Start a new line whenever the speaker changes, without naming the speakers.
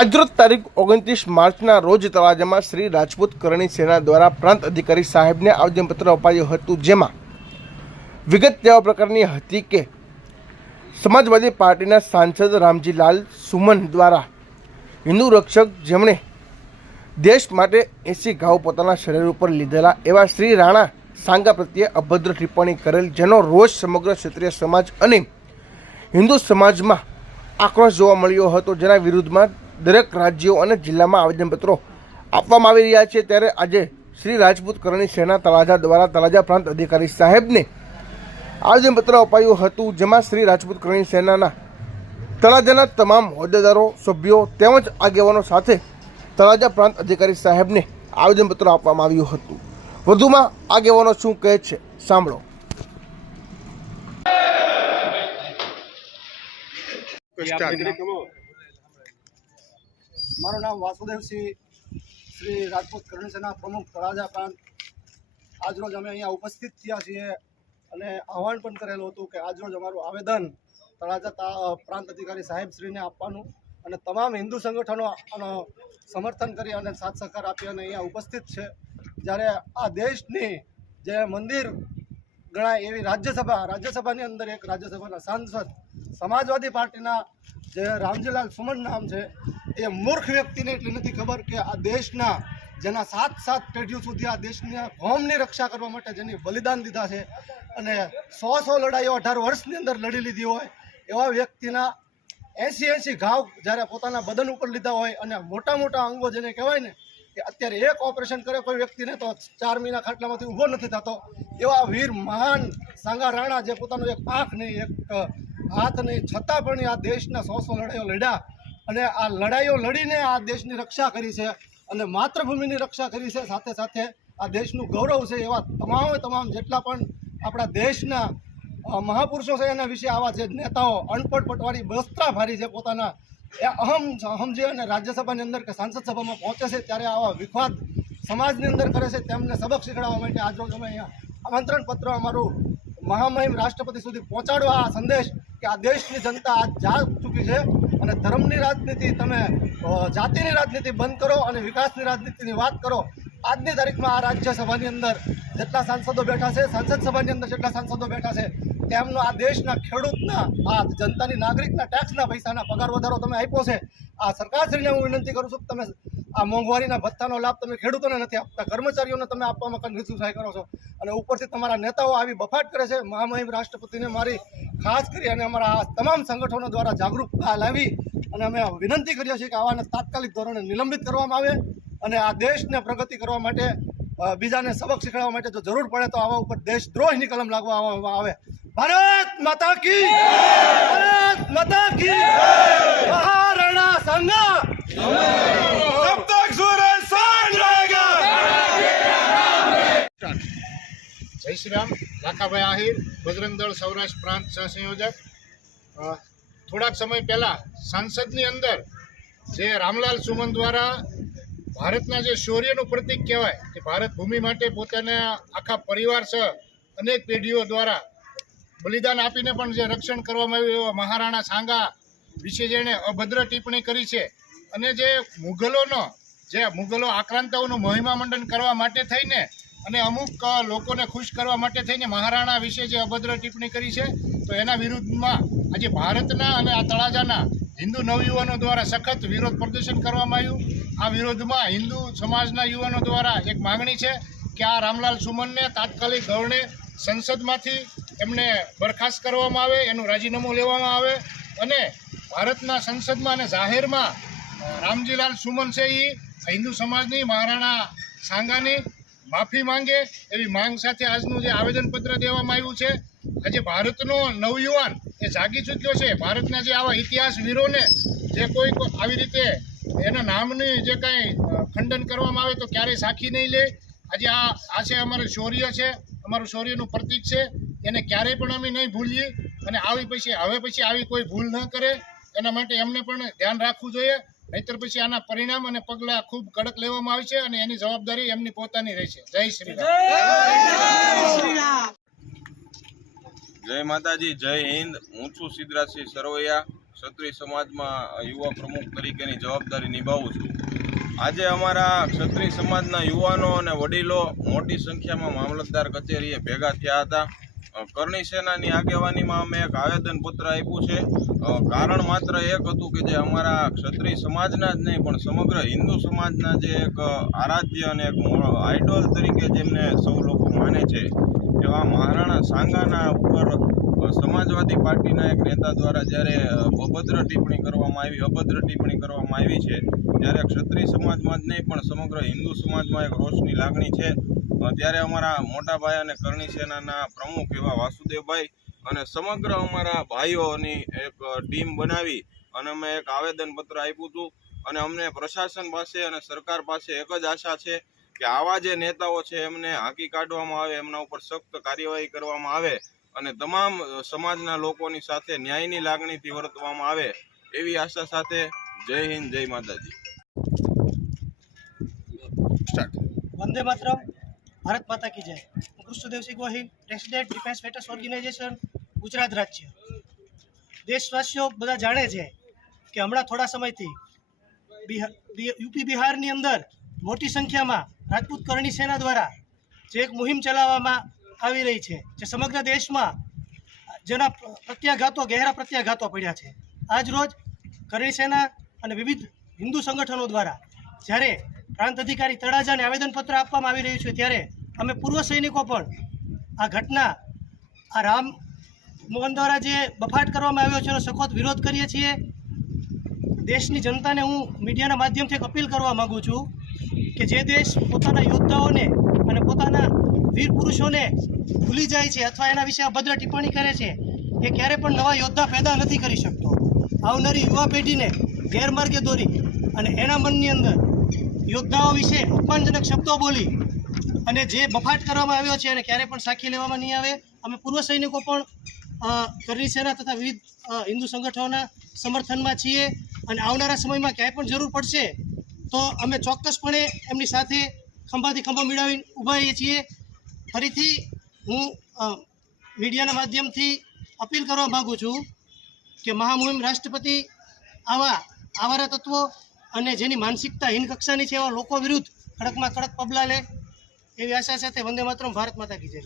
આજરોજ તારીખ ઓગણત્રીસ માર્ચના રોજ તળાજામાં શ્રી રાજપૂત કરણી સેના દ્વારા પ્રાંત અધિકારી સાહેબને આવેદનપત્ર અપાયું હતું, જેમાં વિગત તેવા પ્રકારની હતી કે સમાજવાદી પાર્ટીના સાંસદ રામજીલાલ સુમન દ્વારા હિન્દુ રક્ષક જેમણે દેશ માટે એસી ઘાવ પોતાના શરીર ઉપર લીધેલા એવા શ્રી રાણા સાંગા પ્રત્યે અભદ્ર ટિપ્પણી કરેલ, જેનો રોષ સમગ્ર ક્ષત્રિય સમાજ અને હિન્દુ સમાજમાં આક્રોશ જોવા મળ્યો હતો. જેના વિરુદ્ધમાં દરેક રાજ્યો અને જિલ્લામાં આવેદનપત્રો આપવામાં આવી રહ્યા છે. ત્યારે આજે શ્રી રાજપૂત કરણી સેના તળાજા દ્વારા તળાજા પ્રાંત અધિકારી સાહેબને આવેદનપત્ર અપાયું હતું જેમાં શ્રી રાજપૂત કરણી સેનાના તળાજાના તમામ હોદ્દેદારો સભ્યો તેમજ આગેવાનો સાથે તળાજા પ્રાંત અધિકારી સાહેબને આવેદનપત્ર આપવામાં આવ્યું હતું. વધુમાં આગેવાનો શું કહે છે સાંભળો.
મારું નામ વાસુદેવસિંહ, શ્રી રાજપૂત કરણસેના પ્રમુખ તળાજા પ્રાંત. આજરોજ અમે અહીંયા ઉપસ્થિત થયા છીએ અને આહવાન પણ કરેલું હતું કે આજરોજ અમારું આવેદન તળાજા પ્રાંત અધિકારી સાહેબશ્રીને આપવાનું અને તમામ હિન્દુ સંગઠનો આનો સમર્થન કરી અને સાથ સહકાર આપી અને અહીંયા ઉપસ્થિત છે. જ્યારે આ દેશની જે મંદિર ગણાય એવી રાજ્યસભા, રાજ્યસભાની અંદર એક રાજ્યસભાના સાંસદ સમાજવાદી પાર્ટીના જે રામજીલાલ સુમન નામ છે એ મૂર્ખ વ્યક્તિને એટલી નથી ખબર કે આ દેશના જેના સાત સાત પેઢીઓ સુધી આ દેશની કોમની રક્ષા કરવા માટે જેની બલિદાન દીધા છે અને સો સો લડાઈઓ અઢાર વર્ષની અંદર લડી લીધી હોય, એવા વ્યક્તિના એંસી એંસી ઘાવ જ્યારે પોતાના બદન ઉપર લીધા હોય અને મોટા મોટા અંગો જેને કહેવાય ને, કે અત્યારે એક ઓપરેશન કરે કોઈ વ્યક્તિને તો ચાર મહિના ખાટલામાંથી ઊભો નથી થતો. એવા વીર મહાન સાંગા રાણા જે પોતાનો એક આંખ નહીં એક હાથ નહીં છતાં પણ આ દેશના સો સો લડાઈઓ લડ્યા અને આ લડાઈઓ લડીને આ દેશની રક્ષા કરી છે અને માતૃભૂમિની રક્ષા કરી છે, સાથે સાથે આ દેશનું ગૌરવ છે એવા તમામે તમામ જેટલા પણ આપણા દેશના મહાપુરુષો છે એના વિશે આવા જે નેતાઓ અણપટ પટવારી બસ્ત્રા ભારી છે પોતાના, એ અહમ સમજી અને રાજ્યસભાની અંદર કે સાંસદ સભામાં પહોંચે છે ત્યારે આવા વિખવાદ સમાજની અંદર કરે છે, તેમને સબક શીખડાવવા માટે આજરોજ અમે અહીંયા આમંત્રણ પત્ર અમારું મહામહિમ રાષ્ટ્રપતિ સુધી પહોંચાડવા આ સંદેશ કે આ દેશની જનતા આજ જાગ ચૂકી છે. અને ધર્મની રાજનીતિ તમે જાતિની રાજનીતિ બંધ કરો અને વિકાસની રાજનીતિની વાત કરો. આજની તારીખમાં આ રાજ્યસભાની અંદર જેટલા સાંસદો બેઠા છે સંસદ સભાની અંદર જેટલા સાંસદો બેઠા છે તેમનો આ દેશના ખેડૂતના, આ જનતાની નાગરિકના ટેક્સના પૈસાના પગાર વધારો તમે આપ્યો છે, આ સરકારશ્રીને હું વિનંતી કરું છું કે તમે આ મોંઘવારીના ભથ્થાનો લાભ તમે ખેડૂતોને નથી આપતા, કર્મચારીઓને તમે આપવામાં કંજૂસી સહાય કરો છો. અને ઉપરથી તમારા નેતાઓ આવી બફાટ કરે છે, મહામહિમ રાષ્ટ્રપતિને મારી ખાસ કરી અને અમારા આ તમામ સંગઠનો દ્વારા જાગૃતતા લાવી અને અમે વિનંતી કરીએ છીએ કે આવાને તાત્કાલિક ધોરણે નિલંબિત કરવામાં આવે અને આ દેશને પ્રગતિ કરવા માટે બીજાને સબક શીખવાડવા માટે જો જરૂર પડે તો આવા ઉપર દેશદ્રોહની કલમ લાગવામાં આવે. ભારત માતા કી ભારત માતા કી મહારાણા સંગા
જબ તક સૂરજ સાંજ રહેગા!
જય શ્રી રામ રાખાભાઈ આહિર બજરંગ દળ સૌરાષ્ટ્ર પ્રાંત સહસંયોજક. થોડાક સમય પહેલા સંસદની અંદર જે રામલાલ સુમન દ્વારા ભારતના જે શૌર્યનું પ્રતિક કહેવાય કે ભારત ભૂમિ માટે પોતાના આખા પરિવાર સહ અનેક પેઢીઓ દ્વારા બલિદાન આપીને પણ જે રક્ષણ કરવામાં આવ્યું એવા મહારાણા સાંગા વિશે જેણે અભદ્ર ટિપ્પણી કરી છે અને જે મુઘલોનો, જે મુઘલો આક્રાંતાઓનું મહિમા મંડન કરવા માટે થઈને અને અમુક લોકોને ખુશ કરવા માટે થઈને મહારાણા વિશે જે અભદ્ર ટિપ્પણી કરી છે, તો એના વિરુદ્ધમાં આજે ભારતના અને આ તળાજાના હિન્દુ નવયુવાનો દ્વારા સખત વિરોધ પ્રદર્શન કરવામાં આવ્યું. આ વિરોધમાં હિન્દુ સમાજના યુવાનો દ્વારા એક માગણી છે કે આ રામલાલ સુમનને તાત્કાલિક ધોરણે સંસદમાંથી એમને બરખાસ્ત કરવામાં આવે, એનું રાજીનામું લેવામાં આવે અને ભારતના સંસદમાં અને જાહેરમાં રામજીલાલ સુમન છે એ હિન્દુ સમાજની, મહારાણા સાંગાની માફી માંગે એવી માંગ સાથે આજનું જે આવેદનપત્ર દેવામાં આવ્યું છે. આજે ભારતનો નવયુવાન એ જાગી ચૂક્યો છે. ભારતના જે આવા ઇતિહાસ વીરોને જે કોઈ આવી રીતે એના નામની જે કાંઈ ખંડન કરવામાં આવે તો ક્યારેય સાખી નહીં લે. આજે આ આ છે અમારું શૌર્ય છે. અમારું શૌર્યનું પ્રતીક છે. એને ક્યારેય પણ અમે નહીં ભૂલીએ અને આવી પછી, હવે પછી આવી કોઈ ભૂલ ન કરે. એના માટે એમને પણ ધ્યાન રાખવું જોઈએ. નહીતર પછી આના પરિણામ અને પગલાં ખૂબ કડક લેવામાં આવશે અને એની જવાબદારી એમની પોતાની રહેશે. જય શ્રી
જય માતાજી, જય હિન્દ. હું છું સિદ્ધરાજસિંહ સરવૈયા,
ક્ષત્રિય સમાજમાં યુવા પ્રમુખ તરીકેની જવાબદારી નિભાવું છું. આજે અમારા ક્ષત્રિય સમાજના યુવાનો અને વડીલો મોટી સંખ્યામાં મામલતદાર કચેરીએ ભેગા થયા હતા. કરણી સેનાની આગેવાનીમાં અમે એક આવેદનપત્ર આપ્યું છે. કારણ માત્ર એક હતું કે જે અમારા ક્ષત્રિય સમાજના જ નહીં, પણ સમગ્ર હિન્દુ સમાજના જે એક આરાધ્ય અને એક આઇડોલ તરીકે જેમને સૌ લોકો માને છે, એવા મહારાણા સાંગાના ઉપર સમાજવાદી પાર્ટીના એક નેતા દ્વારા જ્યારે અભદ્ર ટિપ્પણી કરવામાં આવી, અભદ્ર ટિપ્પણી કરવામાં આવી છે, ત્યારે ક્ષત્રિય સમાજમાં જ નહીં, પણ સમગ્ર હિન્દુ સમાજમાં એક રોષની લાગણી છે. ત્યારે અમારા મોટાભાઈ અને કરણી સેનાના પ્રમુખ એવા વાસુદેવભાઈ અને સમગ્ર અમારા ભાઈઓની એક ટીમ બનાવી અને અમે એક આવેદનપત્ર આપ્યું હતું. અને અમને પ્રશાસન પાસે અને સરકાર પાસે એક જ આશા છે કે આવા જે નેતાઓ છે એમને હાંકી કાઢવામાં આવે, એમના ઉપર સખ્ત કાર્યવાહી કરવામાં આવે અને તમામ સમાજના લોકોની સાથે ન્યાયની લાગણીથી વર્તવામાં આવે એવી આશા સાથે જય હિન્દ, જય માતાજી.
વંદે માતરમ. ભારત માતા કી જય. હું Krishnadevsinh Gohil president defence veterans organisation Gujarat રાજ્ય. દેશવાસીઓ બધા જાણે છે કે હમણાં થોડા સમયથી બિહાર યુપી બિહારની અંદર મોટી સંખ્યામાં રાજપૂત કરણી સેના દ્વારા જે એક મુહિમ ચલાવવામાં આવી રહી છે, જે સમગ્ર દેશમાં જેના પ્રત્યાઘાતો, ગહેરા પ્રત્યાઘાતો પડ્યા છે. આજ રોજ કરણી સેના અને વિવિધ હિન્દુ સંગઠનો દ્વારા જ્યારે પ્રાંત અધિકારી તળાજાને આવેદનપત્ર આપવામાં આવી રહ્યું છે, ત્યારે અમે પૂર્વ સૈનિકો પણ આ ઘટના આ રામ મોહન દ્વારા જે બફાટ કરવામાં આવ્યો છે એનો સખત વિરોધ કરીએ છીએ. દેશની જનતાને હું મીડિયાના માધ્યમથી એક અપીલ કરવા માગું છું કે જે દેશ પોતાના યોદ્ધાઓને અને પોતાના વીર પુરુષોને ભૂલી જાય છે અથવા એના વિશે અભદ્ર ટિપ્પણી કરે છે, એ ક્યારે પણ નવા યોદ્ધા પેદા નથી કરી શકતો. આવનારી યુવા પેઢીને ગેરમાર્ગે દોરી અને એના મનની અંદર યોદ્ધાઓ વિશે અપમાનજનક શબ્દો બોલી અને જે બફાટ કરવામાં આવ્યો છે એને ક્યારે પણ સાખી લેવામાં નહીં આવે. અમે પૂર્વ સૈનિકો પણ કરણી સેના તથા વિવિધ હિન્દુ સંગઠનોના સમર્થનમાં છીએ અને આવનારા સમયમાં ક્યાંય પણ જરૂર પડશે તો અમે ચોક્કસપણે એમની સાથે ખંભાથી ખંભા મિળાવીને ઊભા છીએ. ફરીથી હું મીડિયાના માધ્યમથી અપીલ કરવા માગું છું કે મહામુહિમ રાષ્ટ્રપતિ આવા આવારા તત્વો અને જેની માનસિકતા હિન કક્ષાની છે એવા લોકો વિરુદ્ધ કડકમાં કડક પગલાં લે. એવી આશા સાથે વંદે માતરમ ભારત માતા કી જય.